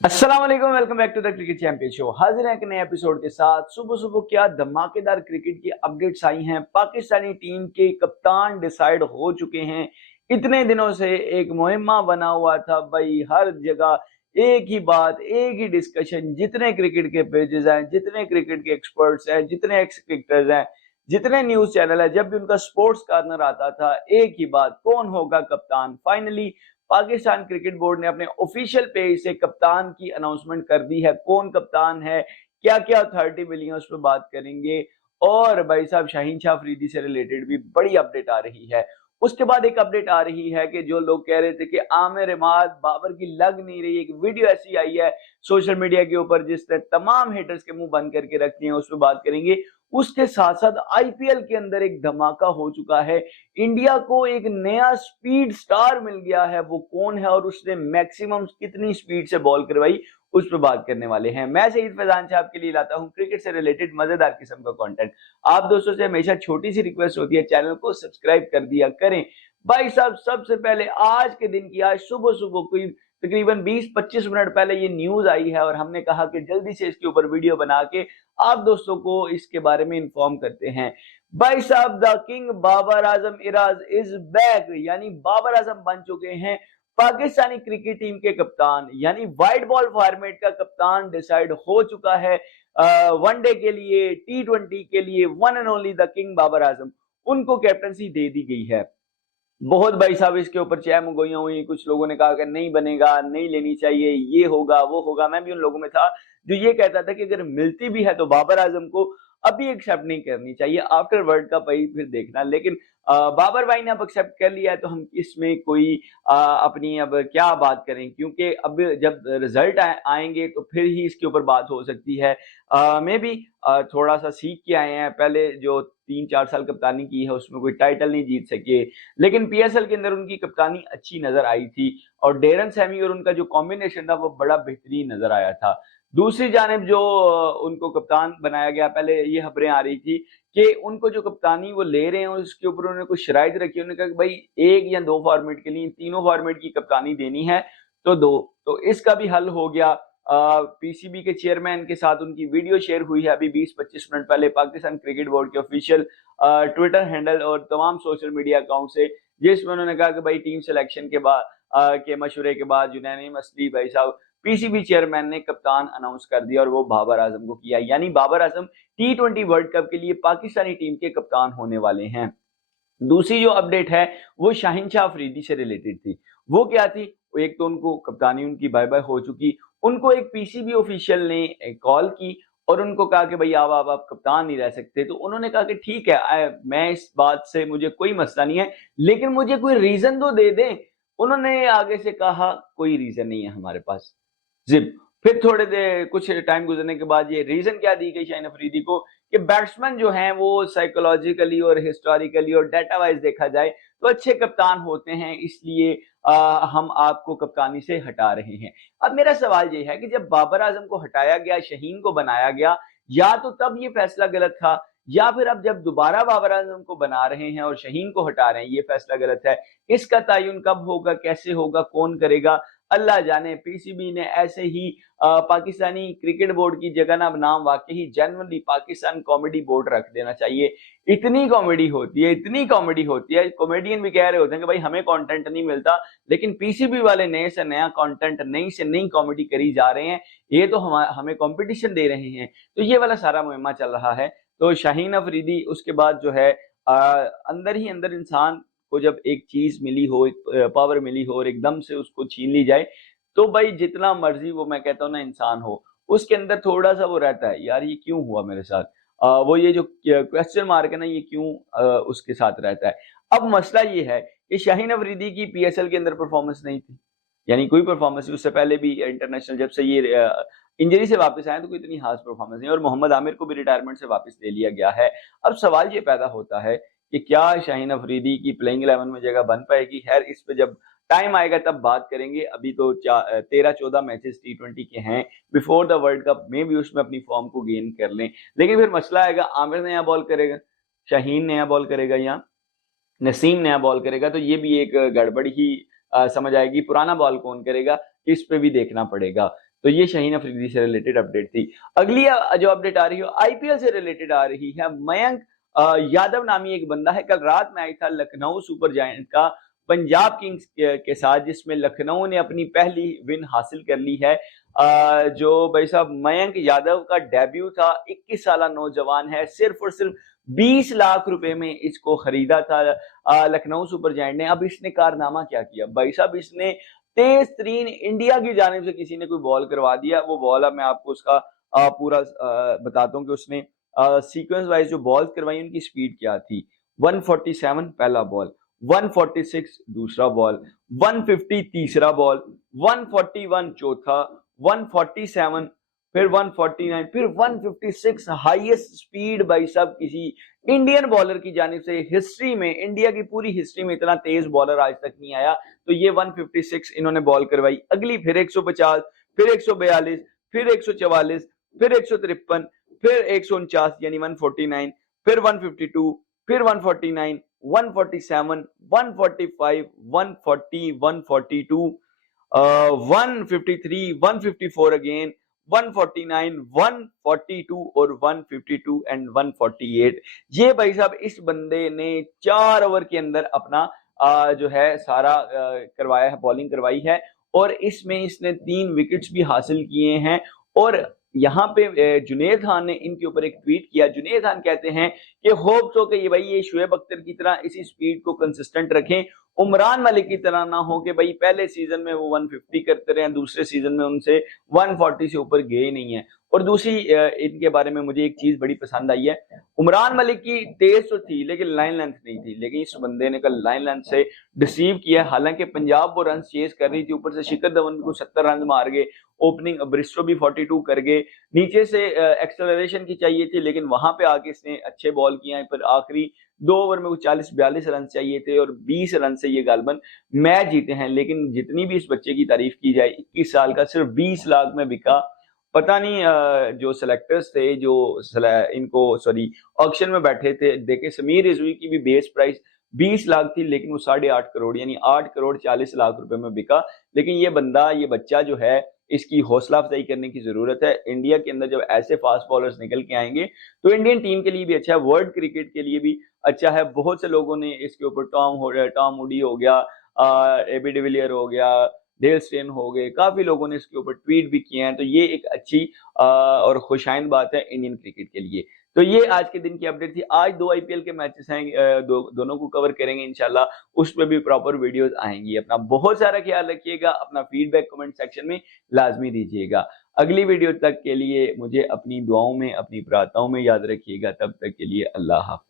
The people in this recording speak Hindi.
अस्सलाम वालेकुम, welcome back to the cricket champion show. हाजिर है एक नए एपिसोड के साथ। सुबह सुबह क्या धमाकेदार क्रिकेट की अपडेट्स आई हैं। पाकिस्तानी टीम के कप्तान डिसाइड हो चुके हैं। इतने दिनों से एक मुहिम्मा बना हुआ था भाई, हर जगह एक ही बात, एक ही डिस्कशन। जितने क्रिकेट के पेजेस हैं, जितने क्रिकेट के एक्सपर्ट्स हैं, जितने एक्स क्रिकेटर्स हैं, जितने न्यूज चैनल है, जब भी उनका स्पोर्ट्स कॉर्नर आता था, एक ही बात, कौन होगा कप्तान। फाइनली पाकिस्तान क्रिकेट बोर्ड ने अपने ऑफिशियल पेज से कप्तान की अनाउंसमेंट कर दी है। कौन कप्तान है, क्या क्या अथॉरिटी मिली है, उस पर बात करेंगे। और भाई साहब, शाहीन शाह अफरीदी से रिलेटेड भी बड़ी अपडेट आ रही है। उसके बाद एक अपडेट आ रही है कि जो लोग कह रहे थे कि आमिर इमाद बाबर की लग नहीं रही, एक वीडियो ऐसी आई है सोशल मीडिया के ऊपर जिसने तमाम हेटर्स के मुंह बंद करके रख दिए हैं, उस पर बात करेंगे। उसके साथ साथ आईपीएल के अंदर एक धमाका हो चुका है। इंडिया को एक नया स्पीड स्टार मिल गया है। वो कौन है और उसने मैक्सिमम कितनी स्पीड से बॉल करवाई, उस पर बात करने वाले हैं। मैं सईद फैजान शाह आपके लिए लाता हूं क्रिकेट से रिलेटेड मजेदार किस्म का कंटेंट। आप दोस्तों से हमेशा छोटी सी रिक्वेस्ट होती है, चैनल को सब्सक्राइब कर दिया करें। भाई साहब, सबसे पहले आज के दिन की, आज सुबह सुबह कोई तकरीबन 20-25 मिनट पहले ये न्यूज आई है और हमने कहा कि जल्दी से इसके ऊपर वीडियो बना के आप दोस्तों को इसके बारे में इन्फॉर्म करते हैं। भाई साहब, द किंग बाबर आजम इराज इज बैक, यानी बाबर आजम बन चुके हैं पाकिस्तानी क्रिकेट टीम के कप्तान। यानी वाइट बॉल फॉर्मेट का कप्तान डिसाइड हो चुका है। वनडे के लिए, T20 के लिए one and only the king Babar Azam, उनको कैप्टनसी दे दी गई है। बहुत भाई साहब इसके ऊपर चैम गोइयां हुई। कुछ लोगों ने कहा कि नहीं बनेगा, नहीं लेनी चाहिए, ये होगा वो होगा। मैं भी उन लोगों में था जो ये कहता था कि अगर मिलती भी है तो बाबर आजम को अभी एक्सेप्ट नहीं करनी चाहिए, आफ्टर वर्ल्ड कप ही फिर देखना। लेकिन बाबर भाई ने अब एक्सेप्ट कर लिया है तो हम इसमें कोई अपनी अब क्या बात करें, क्योंकि अब जब रिजल्ट आएंगे तो फिर ही इसके ऊपर बात हो सकती है। मे भी थोड़ा सा सीख के आए हैं। पहले जो 3-4 साल कप्तानी की है उसमें कोई टाइटल नहीं जीत सके, लेकिन पीएसएल के अंदर उनकी कप्तानी अच्छी नजर आई थी और डेरन सैमी और उनका जो कॉम्बिनेशन था वो बड़ा बेहतरीन नजर आया था। दूसरी जानिब जो उनको कप्तान बनाया गया, पहले ये खबरें आ रही थी कि उनको जो कप्तानी वो ले रहे हैं उसके ऊपर उन्होंने कुछ शराइत रखी। उन्होंने कहा कि भाई एक या दो फॉर्मेट के लिए, तीनों फॉर्मेट की कप्तानी देनी है तो दो। तो इसका भी हल हो गया। पीसीबी के चेयरमैन के साथ उनकी वीडियो शेयर हुई है अभी 20-25 मिनट पहले पाकिस्तान क्रिकेट बोर्ड के ऑफिशियल ट्विटर हैंडल और तमाम सोशल मीडिया अकाउंट से, जिसमें उन्होंने कहा कि भाई टीम सिलेक्शन के बाद के मशवरे के बाद यूनानिमसली भाई साहब पीसीबी चेयरमैन ने कप्तान अनाउंस कर दिया और वो बाबर आजम को किया। यानी बाबर आजम T20 वर्ल्ड कप के लिए पाकिस्तानी टीम के कप्तान होने वाले हैं। दूसरी जो अपडेट है वो शाहीन शाह अफरीदी से रिलेटेड थी। वो क्या थी? एक तो उनको कप्तानी उनकी बाय बाय हो चुकी, उनको एक पीसीबी ऑफिशियल ने कॉल की और उनको कहा कि भाई आप कप्तान नहीं रह सकते। तो उन्होंने कहा कि ठीक है, मैं इस बात से मुझे कोई मसला नहीं है, लेकिन मुझे कोई रीजन तो दे दें। उन्होंने आगे से कहा कोई रीजन नहीं है हमारे पास, जिप। फिर थोड़े देर कुछ टाइम गुजरने के बाद ये रीजन क्या दी गई शाहीन अफरीदी को कि बैट्समैन जो हैं वो साइकोलॉजिकली और हिस्टोरिकली और डाटा वाइज देखा जाए तो अच्छे कप्तान होते हैं, इसलिए हम आपको कप्तानी से हटा रहे हैं। अब मेरा सवाल ये है कि जब बाबर आजम को हटाया गया, शहीन को बनाया गया, या तो तब ये फैसला गलत था, या फिर अब जब दोबारा बाबर आजम को बना रहे हैं और शहीन को हटा रहे हैं ये फैसला गलत है। इसका तयन कब होगा, कैसे होगा, कौन करेगा, अल्लाह जाने। पीसीबी ने ऐसे ही पाकिस्तानी क्रिकेट बोर्ड की जगह ना नाम वाकई जेन्युइनली पाकिस्तान कॉमेडी बोर्ड रख देना चाहिए। इतनी कॉमेडी होती है, इतनी कॉमेडी होती है। कॉमेडियन भी कह रहे होते हैं कि भाई हमें कंटेंट नहीं मिलता, लेकिन पीसीबी वाले नए से नया कंटेंट, नई से नई कॉमेडी करी जा रहे हैं। ये तो हमें कंपटीशन दे रहे हैं। तो ये वाला सारा मुहिम्मा चल रहा है। तो शाहीन अफरीदी उसके बाद जो है अंदर ही अंदर इंसान को जब एक चीज मिली हो, एक पावर मिली हो और एकदम से उसको छीन ली जाए, तो भाई जितना मर्जी वो, मैं कहता हूँ ना, इंसान हो, उसके अंदर थोड़ा सा वो रहता है, यार ये क्यों हुआ मेरे साथ। वो ये जो क्वेश्चन मार्क है ना, ये क्यों उसके साथ रहता है। अब मसला ये है कि शाहीन अफरीदी की पीएसएल के अंदर परफॉर्मेंस नहीं थी, यानी कोई परफॉर्मेंस। उससे पहले भी इंटरनेशनल जब से ये इंजरी से वापस आए तो कोई इतनी खास परफॉर्मेंस नहीं, और मोहम्मद आमिर को भी रिटायरमेंट से वापस ले लिया गया है। अब सवाल ये पैदा होता है कि क्या शाहीन अफरीदी की प्लेइंग 11 में जगह बन पाएगी। खैर, इस पे जब टाइम आएगा तब बात करेंगे। अभी तो 13-14 मैचेस T20 के हैं बिफोर द वर्ल्ड कप में, भी उसमें अपनी फॉर्म को गेन कर लें। लेकिन फिर मसला आएगा, आमिर नया बॉल करेगा, शाहीन नया बॉल करेगा या नसीम नया बॉल करेगा, तो ये भी एक गड़बड़ी ही समझ आएगी। पुराना बॉल कौन करेगा, इस पे भी देखना पड़ेगा। तो ये शाहीन अफरीदी से रिलेटेड अपडेट थी। अगली जो अपडेट आ रही है आईपीएल से रिलेटेड आ रही है। मयंक यादव नामी एक बंदा है, कल रात मैच था लखनऊ सुपर जायंट का पंजाब किंग्स के साथ, जिसमें लखनऊ ने अपनी पहली विन हासिल कर ली है। जो भाई साहब मयंक यादव का डेब्यू था, 21 साल नौजवान है, सिर्फ और सिर्फ 20 लाख रुपए में इसको खरीदा था लखनऊ सुपर जायंट ने। अब इसने कारनामा क्या किया भाई साहब, इसने तेज तरीन इंडिया की जानिब से किसी ने कोई बॉल करवा दिया। वो बॉल अब मैं आपको उसका पूरा बताता हूँ कि उसने सीक्वेंस वाइज जो बॉल्स करवाई उनकी स्पीड क्या थी। 147 पहला बॉल, 146 दूसरा बॉल, 150 तीसरा बॉल, 141 चौथा, 147, फिर 149, फिर 156। हाईएस्ट स्पीड भाई साहब किसी इंडियन बॉलर की जानिब से हिस्ट्री में, इंडिया की पूरी हिस्ट्री में इतना तेज बॉलर आज तक नहीं आया। तो ये 156 इन्होंने बॉल करवाई। अगली फिर 150, फिर 142, फिर 144, फिर 153, फिर 149 यानी 149, फिर 152, फिर 149, 147, 145, 140, 142, 153, 154 अगेन, 149, 142 और 152 एंड 148। ये भाई साहब इस बंदे ने 4 ओवर के अंदर अपना जो है सारा करवाया है, बॉलिंग करवाई है, और इसमें इसने 3 विकेट्स भी हासिल किए हैं। और यहाँ पे जुनेद खान ने इनके ऊपर एक ट्वीट किया। जुनेद खान कहते हैं कि होप सो कि भाई ये शुएब अख्तर की तरह इसी स्पीड को कंसिस्टेंट रखें, उमरान मलिक की तरह ना हो कि भाई पहले सीजन में वो 150 करते रहे, दूसरे सीजन में उनसे 140 से ऊपर गए नहीं है। और दूसरी इनके बारे में मुझे एक चीज बड़ी पसंद आई है, उमरान मलिक की तेज तो थी लेकिन लाइन लेंथ नहीं थी, लेकिन इस बंदे ने कल लाइन लेंथ से डिसीव किया। हालांकि पंजाब वो रन चेज कर रही थी, ऊपर से शिखर धवन भी कुछ 70 रन मार गए, ओपनिंग ब्रिस्टो भी 42 कर गए, नीचे से एक्सेलरेशन की चाहिए थी लेकिन वहां पे आके इसने अच्छे बॉल किया। पर आखिरी 2 ओवर में कुछ 40-42 रन चाहिए थे और 20 रन से ये गालबन मैच जीते हैं। लेकिन जितनी भी इस बच्चे की तारीफ की जाए, 21 साल का, सिर्फ 20 लाख में बिका। पता नहीं जो सिलेक्टर्स थे जो इनको सॉरी ऑक्शन में बैठे थे, देखे समीर रिजवी की भी बेस प्राइस 20 लाख थी, लेकिन वो 8.5 करोड़ यानी 8 करोड़ 40 लाख रुपए में बिका। लेकिन ये बंदा, ये बच्चा जो है, इसकी हौसला अफजाई करने की जरूरत है। इंडिया के अंदर जब ऐसे फास्ट बॉलर्स निकल के आएंगे तो इंडियन टीम के लिए भी अच्छा है, वर्ल्ड क्रिकेट के लिए भी अच्छा है। बहुत से लोगों ने इसके ऊपर टॉम मूडी हो गया, एबी डिविलियर हो गया, डेल स्टेन हो गए, काफी लोगों ने इसके ऊपर ट्वीट भी किए हैं। तो ये एक अच्छी और खुशाइन बात है इंडियन क्रिकेट के लिए। तो ये आज के दिन की अपडेट थी। आज 2 आईपीएल के मैचेस हैं, दोनों को कवर करेंगे इंशाल्लाह, उस पर भी प्रॉपर वीडियोस आएंगी। अपना बहुत सारा ख्याल रखिएगा, अपना फीडबैक कमेंट सेक्शन में लाजमी दीजिएगा। अगली वीडियो तक के लिए मुझे अपनी दुआओं में, अपनी प्रार्थनाओं में याद रखिएगा। तब तक के लिए अल्लाह हाफ़िज़।